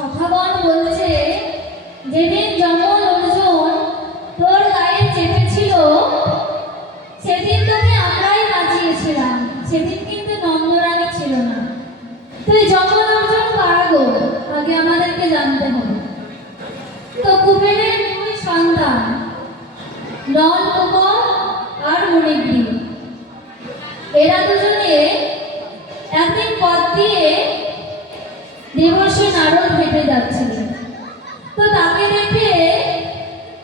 সখাগণ বলছে, যেদিন যমল অর্জুন তোর গায়ে চেপেছিল সেদিন তোকে আমরাই বাঁচিয়েছিলাম, সেদিন কিন্তু নন্দরানী ছিল না। তুই যমল অর্জুন কারা গো, আগে আমাদেরকে জানতে হবে। তো কুবেরের দুই সন্তান নলকুবর আর মণিগ্রীব, এরা দুজনে একদিন পথ দিয়ে দেবর্ষি নারদ হেঁটে যাচ্ছিল। তো তাকে দেখে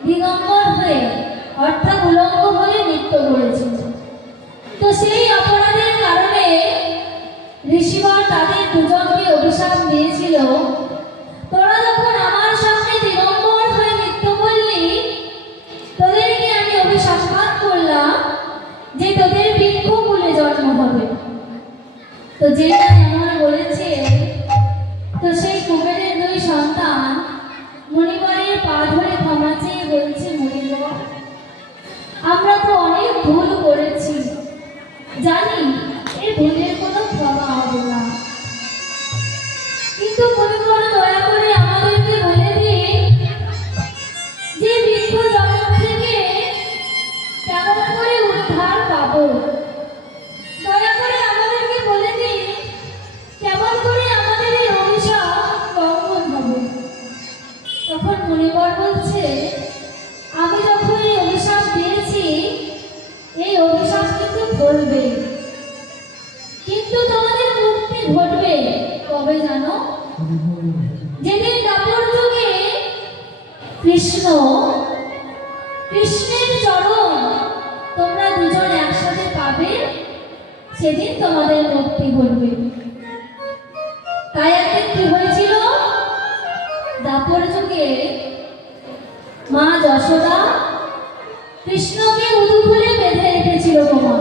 দিগম্বর হয়ে অর্থাৎ উলঙ্গ হয়ে নৃত্য করেছিল। তো সেই অপরাধের কারণে ঋষিবর তাদের দুজনকে অভিশাপ দিয়েছিল, তোরা যখন আমার সামনে দিগম্বর হয়ে নৃত্য করলি, তোদেরকে আমি অভিশাপ করলাম যে তোদের বৃক্ষকুলে জন্ম হবে। তো যে এমন বলেছে, তো সেই কুবেরের দুই সন্তান মণিবরের পা ধরে ক্ষমা চেয়ে বলছে, মণিবর আমরা তো অনেক ভুল করেছি, জানি এই ভুলের কোনো ক্ষমা হবে না, কিন্তু মণিবর দয়া করে আমাদেরকে বলে দিন যে বৃক্ষ জগৎ থেকে কেমন করে উদ্ধার পাবো। দয়া করে আমাদেরকে বলে দিন কেমন করে আমাদের এই অভিশাপ লঙ্ঘন হবে। তখন মণিবর বলছে, আমি যখন এই অভিশাপ দিয়েছি এই অভিশাপ কিন্তু ফলবে, কিন্তু তোমাদের মুক্তি ঘটবে কবে জানো? যেদিন দ্বাপর যুগে কৃষ্ণের চরণ তোমরা দুজন একসাথে পাবে, সেদিন তোমাদের মুক্তি ঘটবে। তাই একদিন কি হয়েছিল, দ্বাপর যুগে মা যশোদা কৃষ্ণকে উদুকুলে বেঁধে রেখেছিল তোমা।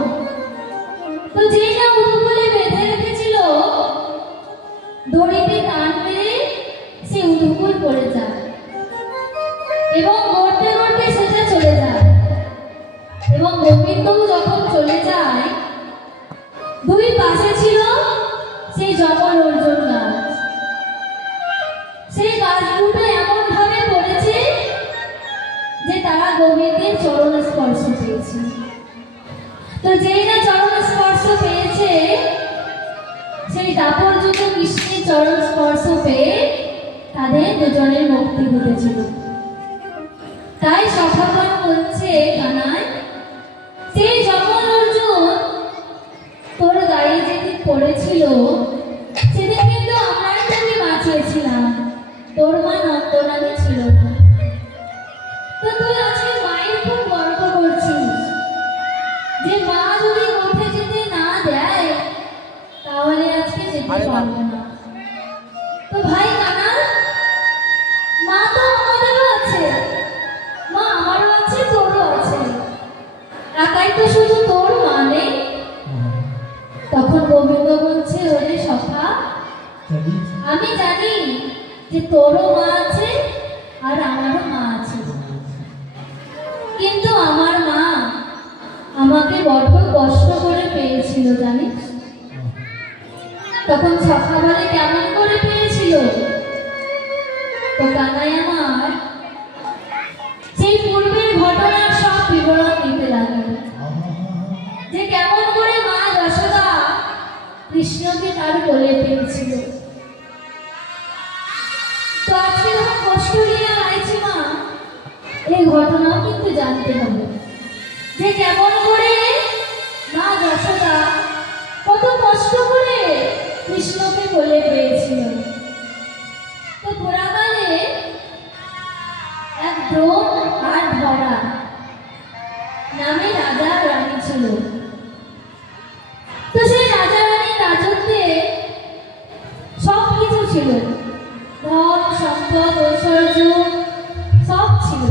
তো যেই না উদুকুলে বেঁধে রেখেছিল, দড়িতে টান মেরে সে উদুকুল পড়ে যায় এবং গড়তে গড়তে সেটা চলে যায়। এবং গোবিন্দও যখন চলে যায়, দুই পাশে ছিল সেই যমল অর্জুন গাছ। সেই গাছ দুটো এমন ভাবে পড়েছে যে তারা গোবিন্দের চরণ স্পর্শ পেয়েছে। তো যেই না চরণ স্পর্শ পেয়েছে, সেই দাপর যুগে কৃষ্ণের চরণ স্পর্শ পেয়ে তাদের দুজনের মুক্তি ঘটেছিল। তাই সখাগণ বলছে, কানাই সেই যমল অর্জুন তোর গায়ে যেদিন পড়েছিল সেদিন কিন্তু আমরাই তোকে বাঁচিয়েছিলাম, তোর মা নন্দরানী ছিল না। তো তুই আজকে মায়ের খুব গর্ব করছিস যে মা যদি উঠে যেতে না দেয় তাহলে আজকে যেতে পারবো না। তো ভাই কানা, মা তো আমাদেরও আছে, মা আমারও আছে, তোরও আছে, একাই তো শুধু তোর মা নেই। তখন গোবিন্দ বলছে, ওরে সখা, আমি জানি যে তোরও মা আছে আর আমারও মা আছে, কিন্তু আমার মা আমাকে বড্ড কষ্ট করে পেয়েছিল জানিস। তখন সখা বলে, কেমন করে পেয়েছিল? তো কানাই আমার সেই পূর্বের ঘটনার সব বিবরণ দিতে লাগলো, যে কেমন করে মা যশোদা কৃষ্ণকে তার কোলে পেয়েছিল। তো আজকে যখন কষ্ট নিয়ে আইছি মা, এই ঘটনাও কিন্তু জানতে হবে যে কেমন করে মা যশোদা কত কষ্ট করে কৃষ্ণকে কোলে পেয়েছিল। তো পুরাকালে এক দ্রোণ আর ধরা নামে রাজা রানী ছিল। তো সেই রাজা রানীর রাজত্বে সব কিছু ছিল, ধন সম্পদ ঐশ্বর্য সব ছিল,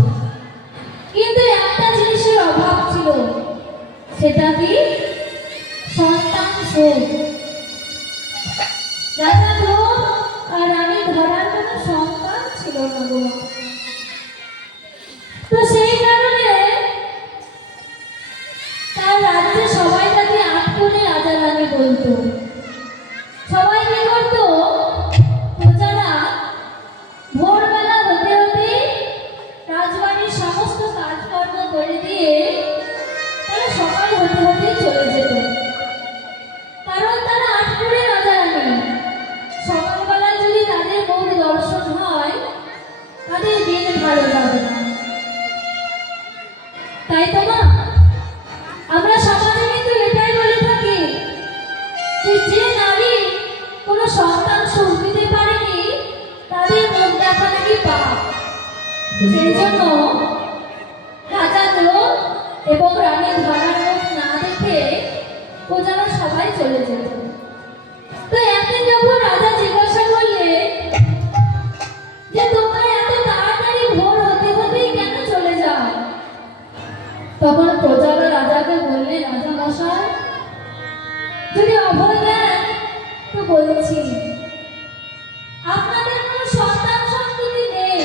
কিন্তু একটা জিনিসের অভাব ছিল, সেটা কি? সন্তান সুখ। রাজা দ্রোণ আর রানী ধরার কোনো সন্তান ছিল না গো। তো সেই কারণে তার রাজ্যে সবাই তাকে আটকনে রাজা রানী বলতো। সবাই কি করতো, প্রজারা সেই জন্য রাজার লোক এবং রানী ধরার লোক না দেখে প্রজারা সবাই চলে যেত। তো একদিন যখন রাজা জিজ্ঞাসা করলে যে তোমরা এত তাড়াতাড়ি ভোর হতে হতেই কেন চলে যাও, তখন প্রজারা রাজাকে বললে, রাজা মশাই যদি অভয় দেন তো বলেছি, আপনাদের কোনো সন্তান সন্ততি নেই,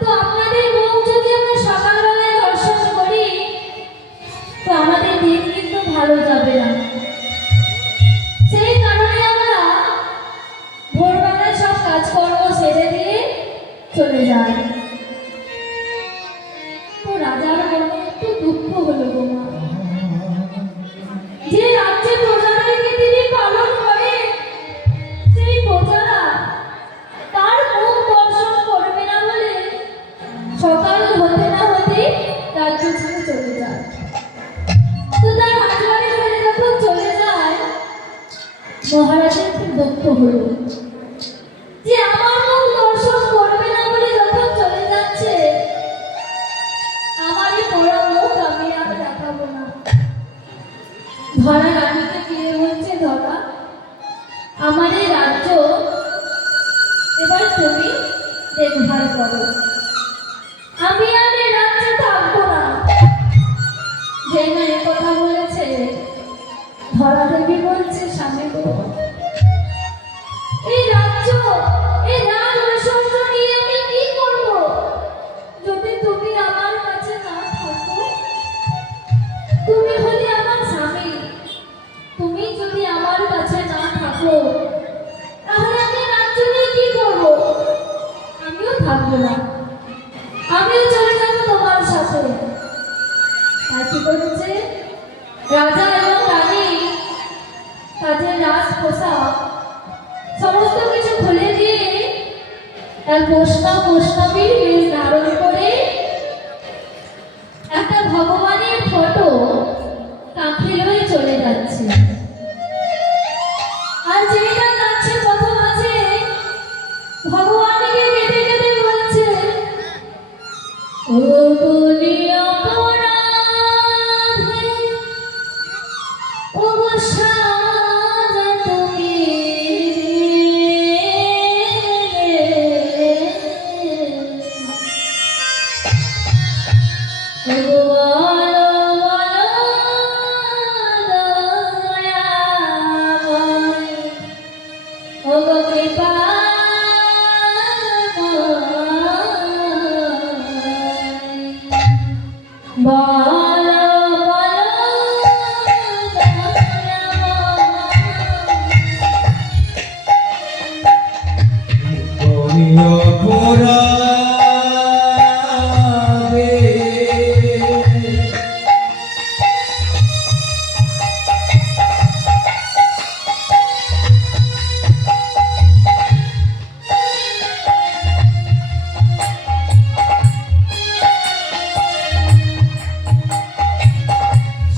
তো আপনাদের মুখ যদি আমরা সকালবেলায় দর্শন করি তো আমাদের দিন কিন্তু ভালো যাবে না। সেই কারণে আমরা ভোরবেলায় সব কাজকর্ম ছেড়ে দিয়ে চলে যাই। তো রাজার মনে একটু দুঃখ হলো গো মা, যে রাজ্যে প্রজাদেরকে তিনি পালন করে সেই প্রজারা তার মুখ দর্শন করবে না বলে সকাল হতে না হতেই রাজ্য ছেড়ে চলে যায়। তো তার রাজবাড়ি ছেড়ে যখন চলে যায়, মহারাজের খুব দুঃখ হলো যে আমার মুখ দর্শন করবে না বলে যখন চলে যাচ্ছে, আমারই পড়া মুখ আমি আর দেখাবো না। ধরা রানীকে গিয়ে বলছে, ধরা আমার এই রাজ্য এবার তুমি দেখভাল করো, আমি আর এই রাজ্যে থাকবো না। যে না এ কথা বলেছে, ধরা দেবী বলছে, স্বামী গো এই রাজ্য এই রাজ ঐশ্বর্য নিয়ে আমি কি করব যদি তুমি আমার কাছে না থাকো? তুমি হলে আমার স্বামী, তুমি যদি আমার কাছে না থাকো তাহলে আমি রাজ্য নিয়ে কি করব? আমিও থাকবো না, আমিও চলে যাবো তোমার সাথে। আর কি করেছে রাজা এবং রানী তাদের রাজপোশাক সমস্ত কিছু খুলে দিয়ে তার বৈষ্ণবীর বেশ ধারণ করে একটা ভগবানের ফটো কাঁখে লয়ে চলে যাচ্ছে। আর যেটা যাচ্ছে প্রথম আছে ভগবানকে কেঁদে কেঁদে বলছে, ও বলিয়া অপরাধে ও সাজা তুমি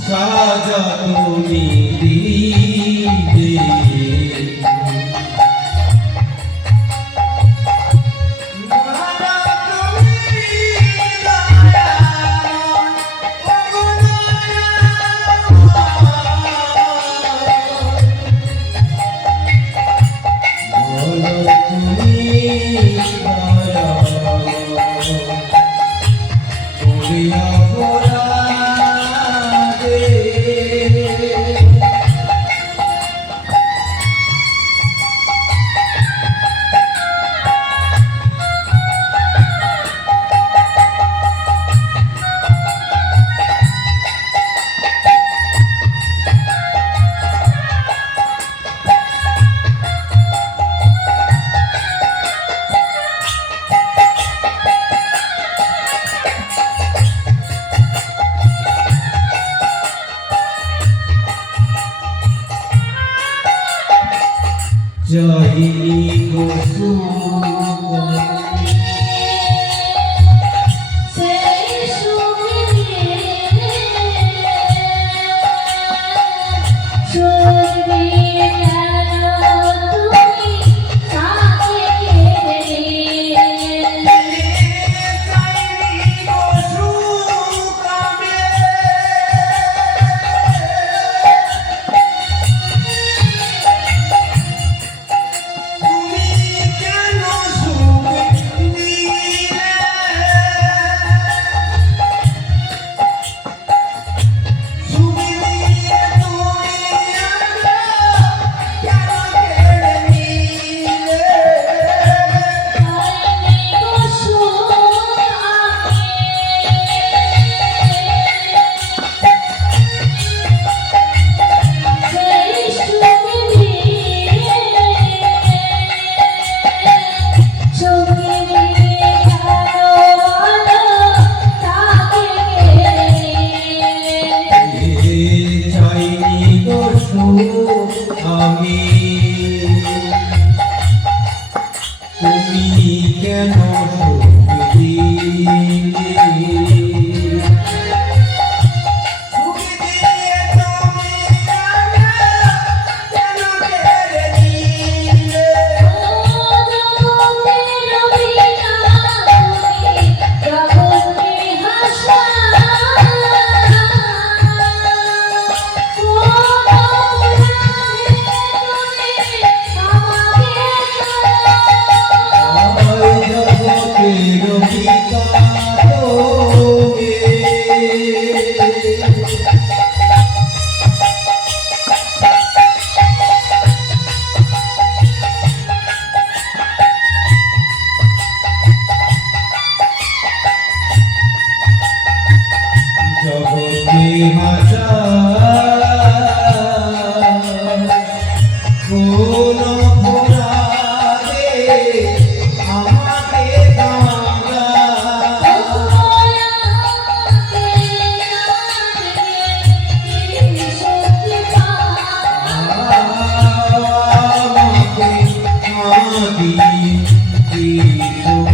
সাজা তুমি দিবে জয় তুমি তুমি কেন সুখ দিলে জগতে হাসা কোন অপরাধে আমাকে দাদা আমাকে আদি কি সুখ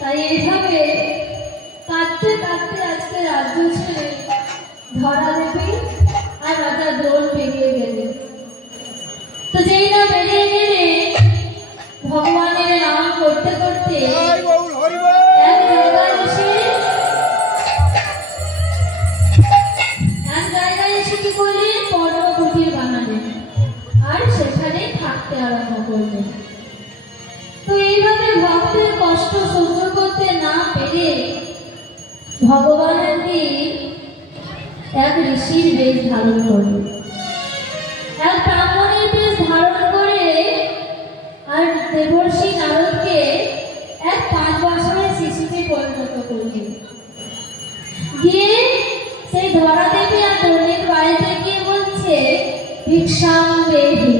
তাই এইভাবে কাঁদতে কাঁদতে আজকে রাজ্য ছেড়ে ধরা দেবী আর রাজা দ্রোণ বেরিয়ে গেলে। তো যেই না বেরিয়ে গেলে ভগবানের নাম করতে করতে এক জায়গায় এসে কি করলেন, পর্ণকুটির বানালেন আর সেখানে থাকতে আরম্ভ করলেন। তো এইভাবে ভক্তের কষ্ট সহ্য করতে না পেরে ভগবান এক ঋষির বেশ ধারণ করলেন, এক ব্রাহ্মণের বেশ ধারণ করে আর দেবর্ষি নারদকে এক 5 বছরের শিশুতে পরিণত করলেন। গিয়ে সেই ধরা দেবী আর দ্রোণের বাড়িতে গিয়ে বলছে, ভিক্ষাং দেহি,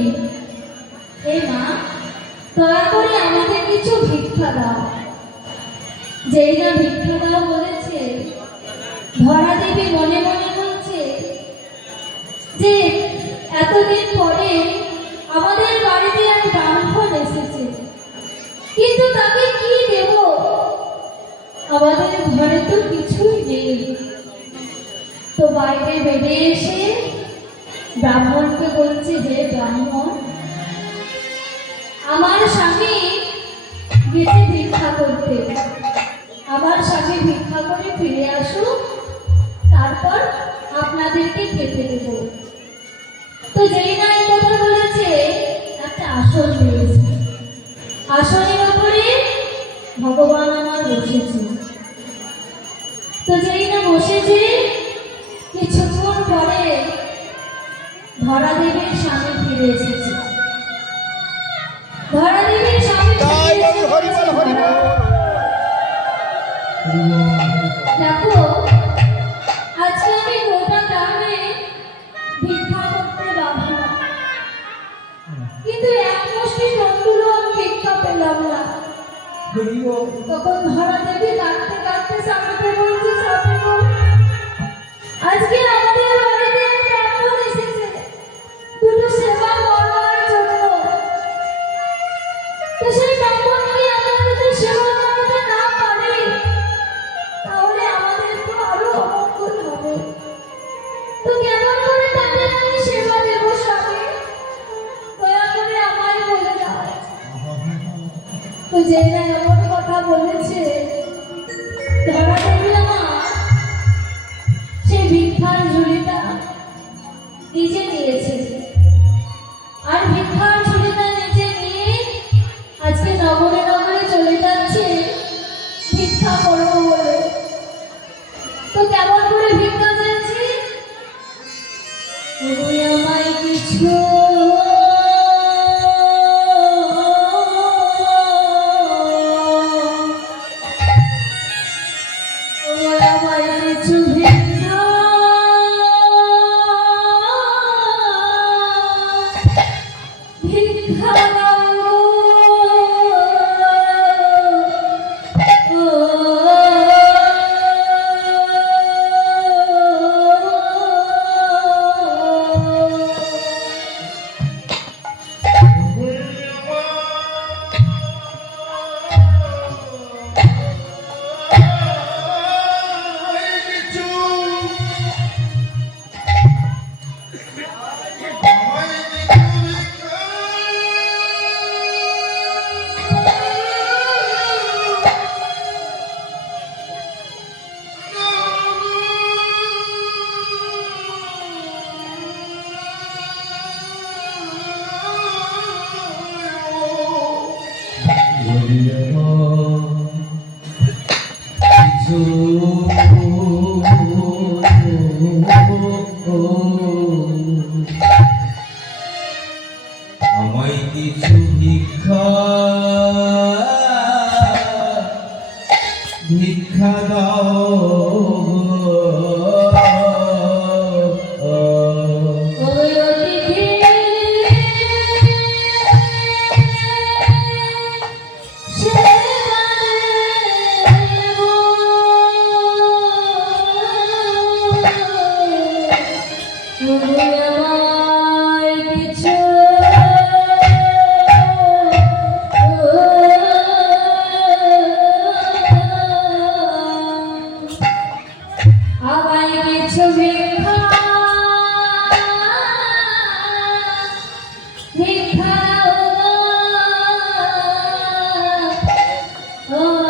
হে মা দয়া করে আমাকে কিছু ভিক্ষা দাও। যেই না ভিক্ষা দাও বলেছে, ধরা দেবী মনে মনে বলছে যে এতদিন পরে আমাদের বাড়িতে এক ব্রাহ্মণ এসেছে, কিন্তু তাকে কি দেব, আমাদের ঘরে তো কিছুই নেই। তো বাইরে বেরিয়ে এসে ব্রাহ্মণকে বলছে, যে ব্রাহ্মণ, আমার স্বামী গেছে ভিক্ষা করতে, আমার স্বামী ভিক্ষা করে ফিরে আসুক, তারপর আপনাদেরকে খেতে দেব। তো যেই না এই কথা বলেছে, একটা আসন দিয়েছে, আসনের উপরে ভগবান আমার বসেছে। তো যেই না বসেছে, কিছুক্ষণ পরে ধরা দেবীর স্বামী ফিরে এসেছে। ধরা দেবীর স্বামী দেখো, আজকে আমি গোটা গ্রামে ভিক্ষা করতে বাঁধা, কিন্তু এক মুষ্টি তন্তুলো আমি ভিক্ষা পেলাম না। তখন ধরা দেবী কাঁদতে কাঁদতে স্বামীকে বলছে, স্বামী গো, আজকে আমাদের বাড়িতে এক ব্রাহ্মণ এসেছে দুটো সেবা করবার জন্য। তো সেই ব্রাহ্মণকে আমরা যদি সেবা করতে না পারি, তাহলে আমাদের তো আরো অমঙ্গল হবে। তো কেমন করে তাদের আমি সেবা দেব স্বামী, দয়া করে আমায় বলে দাও। তো যে না এমন কথা বলেছে, ধরা দেবী আমার সেই ভিক্ষার ঝুড়িটা নিজে নিয়েছে, আর ভিক্ষার ঝুড়িটা নিজে নিয়ে আজকে নগরে নগরে চলে যাচ্ছে ভিক্ষা করো আমায় কিছু ভিক্ষা ভিক্ষা দাও আমায় কিছু ভিক্ষা ভিক্ষা দাও ওই অতিথি আমায় কিছু ভিক্ষা ভিক্ষা ও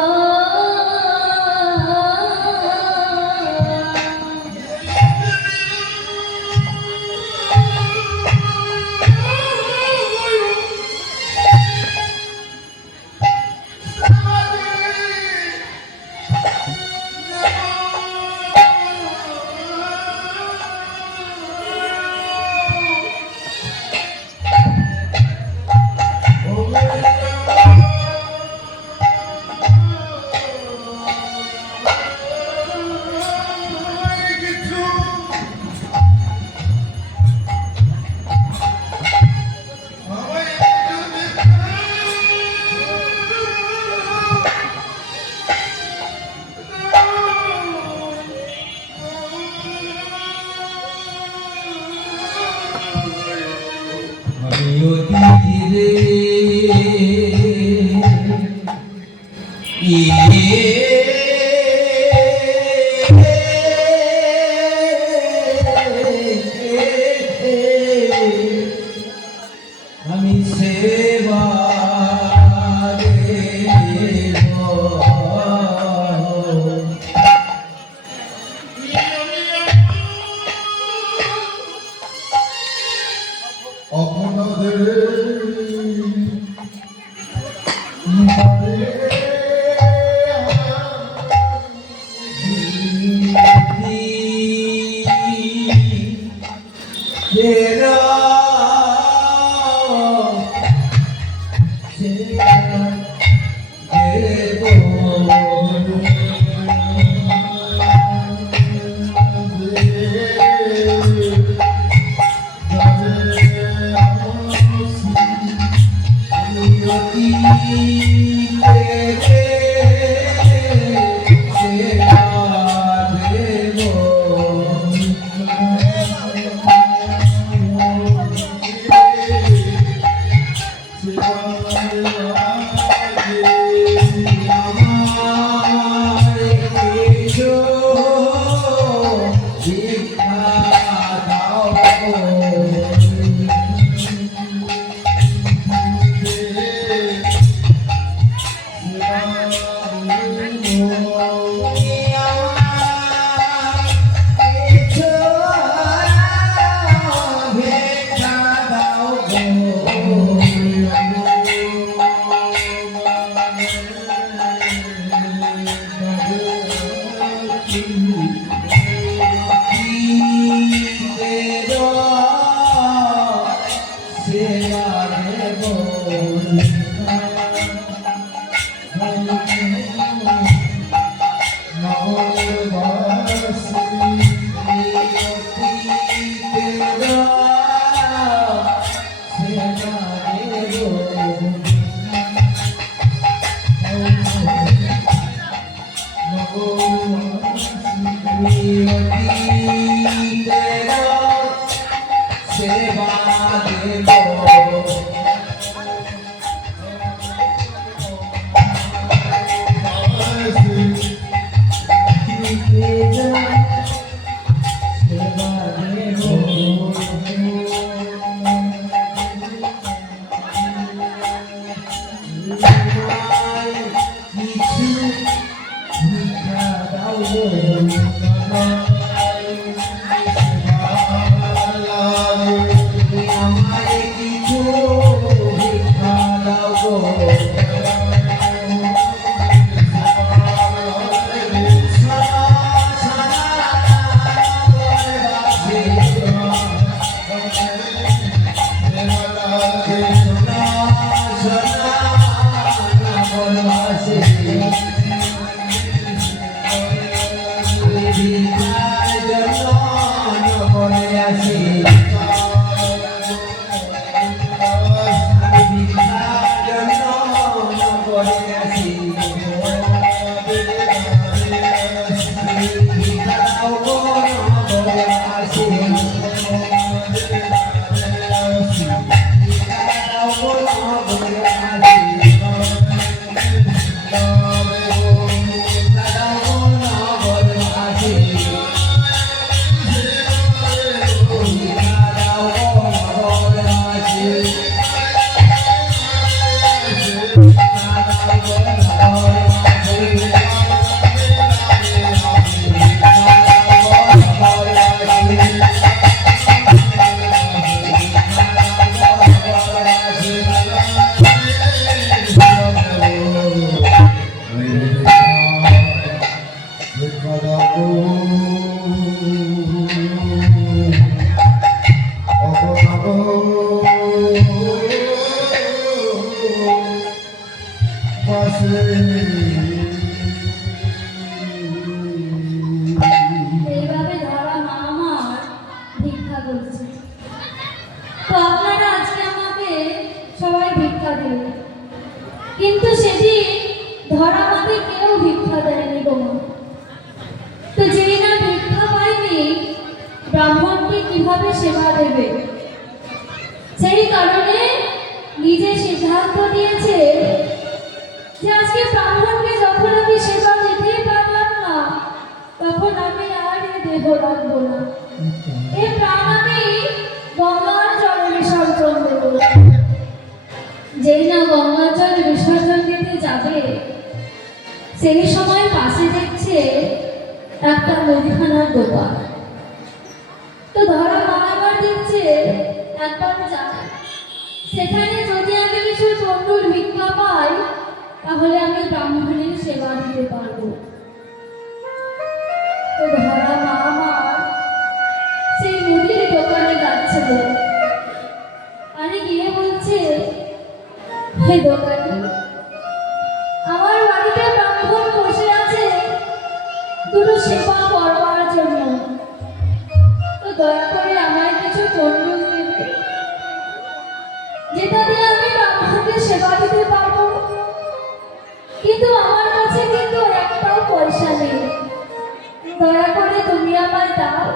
আমি অতিথি রে আমি সেবা আপনাদের সেবা দেব এইভাবে ধরা মা আমার ভিক্ষা করছে। তো আপনারা আজকে আমাকে সবাই ভিক্ষা দিন, কিন্তু সেদিন ধরা মাকে কেউ ভিক্ষা দেয়নি গো মা। তো যেই না ভিক্ষা পায়নি, ব্রাহ্মণকে কিভাবে সেবা দেবে? সেই কারণে নিজে সিদ্ধান্ত দিয়েছে যে আজকে ব্রাহ্মণকে যখন আমি সেবা দিতেই পারলাম না, তখন আমি আর এ দেহ রাখবো না, এ প্রাণ আমি গঙ্গার জলে বিসর্জন দেব। যেই না গঙ্গার জলে বিসর্জন দিতে যাবে, সেই সময় পাশে দেখছে একটা মুদিখানার দোকান। তো ধরা বারবার দিচ্ছে একবার যায়, সেখানে যদি আমি কিছু তন্ডুল ভিক্ষা পাই, তাহলে আমি ব্রাহ্মণের সেবা দিতে পারবো। তো ধরা মা আমার সেই মুদির দোকানে যাচ্ছিল, আর গিয়ে বলছে, হে দোকানি, আমার বাড়িতে ব্রাহ্মণ বসে আছে দুটো সেবা করবার জন্য, তো দয়া করে আমায় কিছু তন্ডুল দেবে, যেটা দিয়ে আমি ব্রাহ্মণকে সেবা দিতে পারবো। কিন্তু আমার কাছে কিন্তু একটাও পয়সা নেই, দয়া করে তুমি আমায় দাও,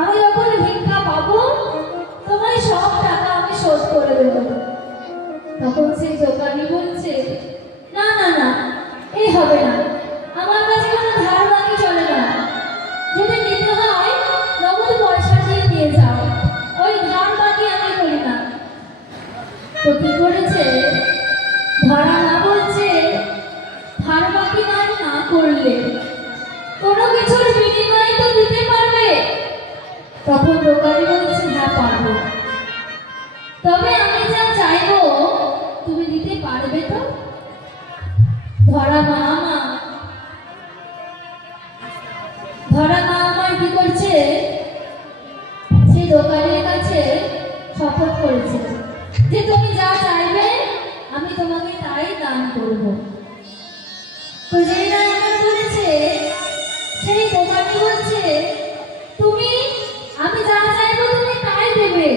আমি যখন ভিক্ষা পাবো তোমায় সব টাকা আমি শোধ করে দেবো। তখন সেই দোকানি বলছে, না না না, এই হবে না, আমার কাছে কোনো ধার বাকি চলে না, যদি নিতে হয় নগদ পয়সা দিয়ে নিয়ে যাও, ওই ধার বাকি আমি করি না। তো কি করেছে, ধরা না বলছে ধার বাকি না করলে কোনো কিছুর বিনিময়ে তো দিতে পারবে। তখন দোকানি বলছে, হ্যাঁ পারবো, তবে আমি যা চাইবো তুমি দিতে পারবে তো? ধরা মা আমার কি করছে, সেই দোকানের কাছে শপথ করেছে যে তুমি যা চাইবে আমি তোমাকে তাই দান করব। তো যেই না এমন বলেছে, সেই দোকানি বলছে, তুমি আমি যা চাইবো তুমি তাই দেবে,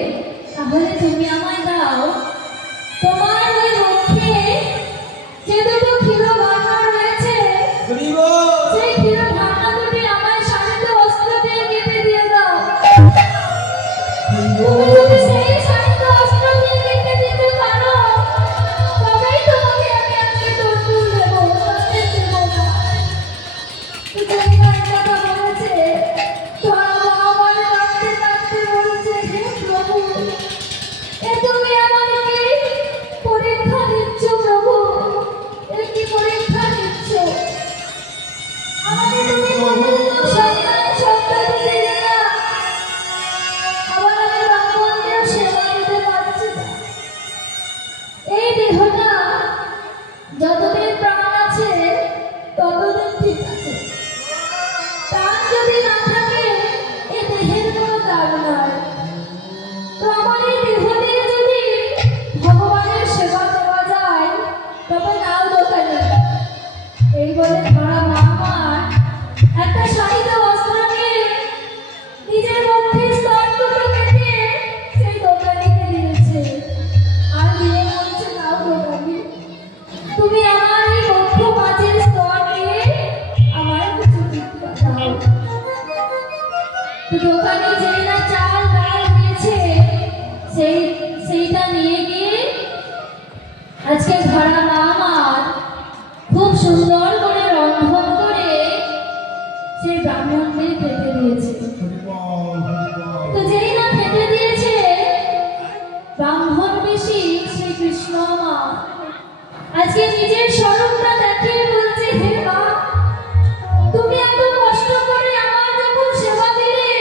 তাহলে তুমি আমায় দাও তোমার ওই লক্ষ্যে যে দুটো ক্ষীর ভাণ্ডার রয়েছে, হরিবল। যে তো দোকানে যেই না চাল ডাল দিয়েছে সেইটা নিয়ে গিয়ে আজকে ধরা মা আমার খুব সুন্দর করে রন্ধন করে সেই ব্রাহ্মণদের খেতে দিয়েছে। তো যেই না খেতে দিয়েছে ব্রাহ্মণ বেশি শ্রীকৃষ্ণ মা আজকে নিজের স্বরূপটা দেখিয়ে বলছে, হে মা, তুমি এত কষ্ট করে আমার যখন সেবা দিলে,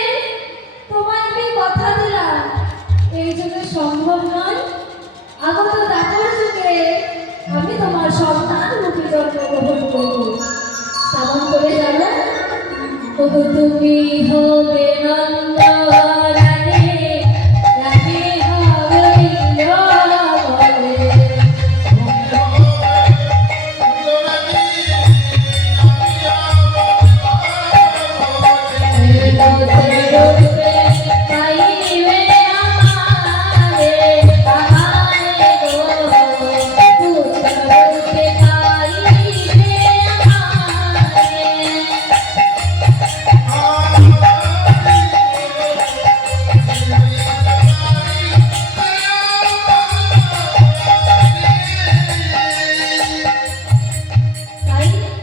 তোমায় আমি কথা দিলাম এই যুগে সম্ভব নয়, আগত দাপর যুগে আমি তোমার সন্তান রূপী জন্মগ্রহণ করব। তেমন করে জানো, ওগো তুমি হবে নন্দরানী, রানী হবে নীলবনে।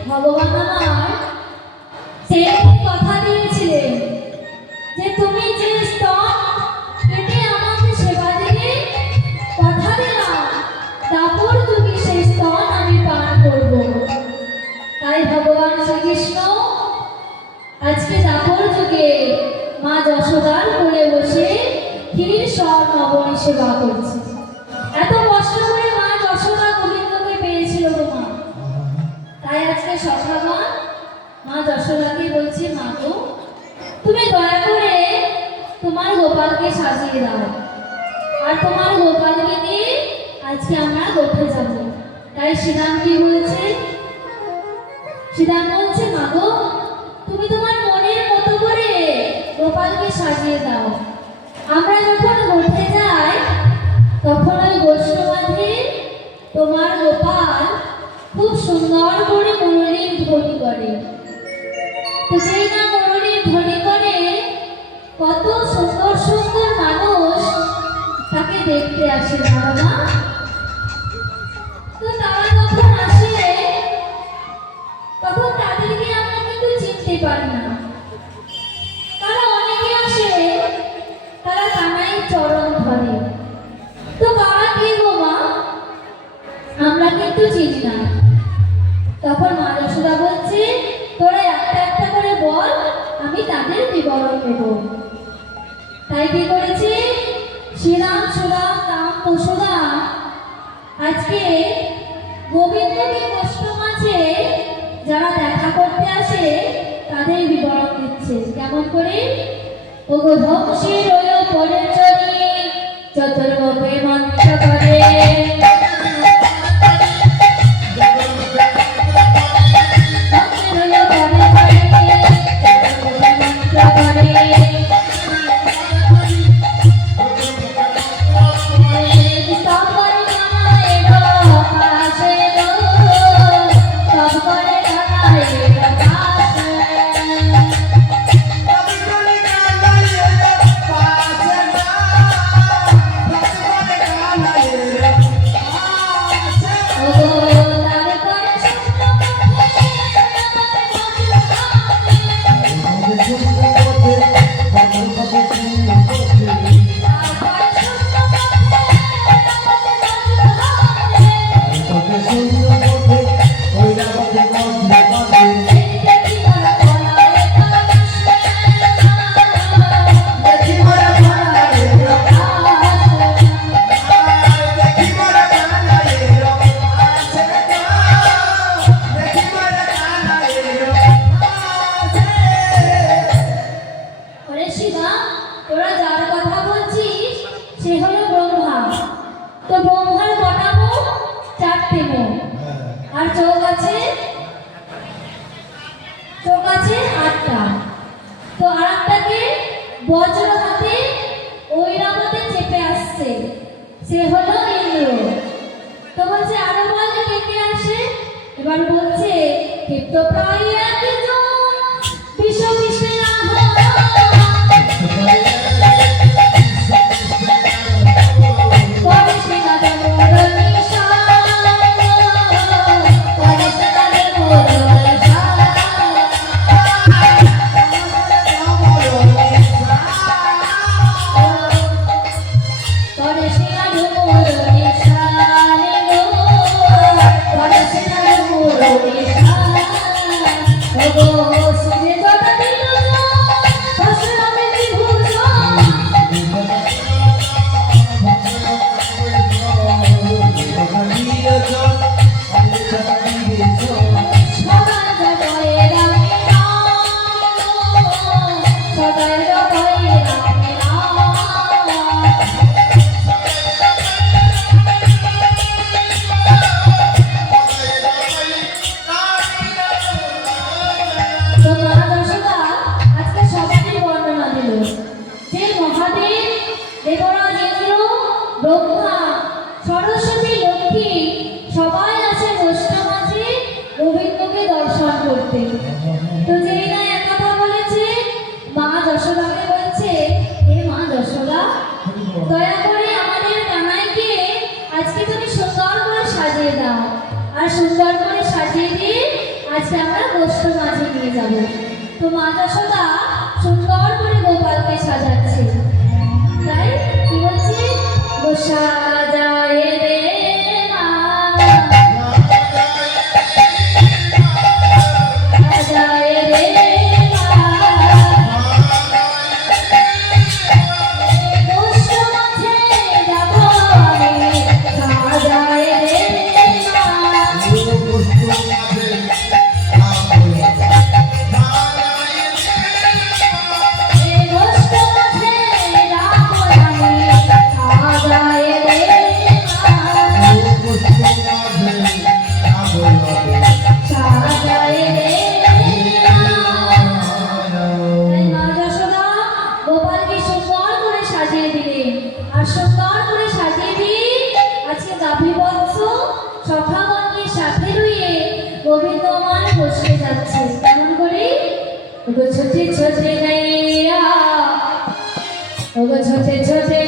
ভগবান আমার সেরকম কথা দিয়েছিলেন যে তুমি যে স্তন পেটে আমাকে সেবা দিলে, কথা দিলাম দাপর যুগে সেই স্তন আমি পান করব। তাই ভগবান শ্রীকৃষ্ণ আজকে দাপর যুগে মা যশোদার কোলে বসে ক্ষীর সর নবনী সেবা করছে। এত কষ্ট করে মা যশোদা গোবিন্দকে পেয়েছিল গো মা। তাই আজকে সখাগণ মা যশোদাকে বলছে, মা গো, তুমি দয়া করে তোমার গোপালকে সাজিয়ে দাও, আর তোমার গোপালকে নিয়ে আজকে আমরা গোপে যাব। তাই শ্রীরাম কি বলছে? শ্রীরাম বলছে, মা গো, তুমি তোমার মনের মতো করে গোপালকে সাজিয়ে দাও। আমরা যখন গোপে যাই তখন ওই বৈষ্ণবাধে তোমার গোপাল খুব সুন্দর করে মুরলীর ধ্বনি করে। তো যেই না মুরলীর ধ্বনি করে, কত সুন্দর সুন্দর মানুষ তাকে দেখতে আসে ধারণা। তো তারা যখন আসে তখন তাদেরকে আমরা কিন্তু চিনতে পারি না। তারা অনেকে আসে, তারা কানাই চরণ ধরে। তো কারা কে গো মা, আমরা কিন্তু চিনি না। তখন মা যশোদা বলছে, তোরা একটা একটা করে বল, আমি তাদের বিবরণ দেব। তাই কি করেছে শ্রীরাম সুরাম রাম পশুরাম আজকে গোবিন্দকে কষ্ট মাঝে যারা দেখা করতে আসে তাদের বিবরণ দিচ্ছে। কেমন করে? ওগো ধ্বংসের ওই পরে চলে চতুর্মুখে মন্ত্র করে, বজ্র হাতে ঐরাবতে চেপে আসছে, সে হলো ইন্দ্র। তো বলছে আরো বলে কে আসে, এবার বলছে ক্ষিপ্ত প্রায় একজন বিষ বিষে সুরে জটা দিল দশরথে বিভূষণ সদা জয় রামে রাম সদা জয় রামে রাম তো মা যশোদা আজকে সবাইকে বর্ণনা দিল যে মহাদেব দেবরাজ ইন্দ্র ব্রহ্মা সরস্বতী লক্ষ্মী সবাই আছে গোষ্ঠ মাঝে গোবিন্দকে দর্শন করতে। তো যেই না একথা বলেছে মা যশোদাকে বলছে হে মা যশোদা দয়া করে আমাদের কানাইকে আজকে তুমি সুন্দর করে সাজিয়ে দাও আর সুন্দর করে সাজিয়ে দিয়ে আজকে আমরা গোষ্ঠ মাঝে নিয়ে যাব। তো মা যশোদা সুন্দর করে গোপালকে সাজাচ্ছে তাই কি বলছে গো সাজায় রে মা সাজায় রে মা গোষ্ঠ মাঝে যাব আমি সাজায় রে মা গোষ্ঠ মাঝে যাব আমি সাজায় রে মা সাজায় রে তাই মা যশোদা গোপালকে সুন্দর করে সাজিয়ে দিলেন আর সুন্দর করে সাজিয়ে দিয়ে আজকে গাভী বৎস সখাগণকে সাথে লইয়ে গোবিন্দমান বসে যাচ্ছে কেমন করে ওগো ছোটে ছোটে নাইয়া ওগো ছোটে ছোটে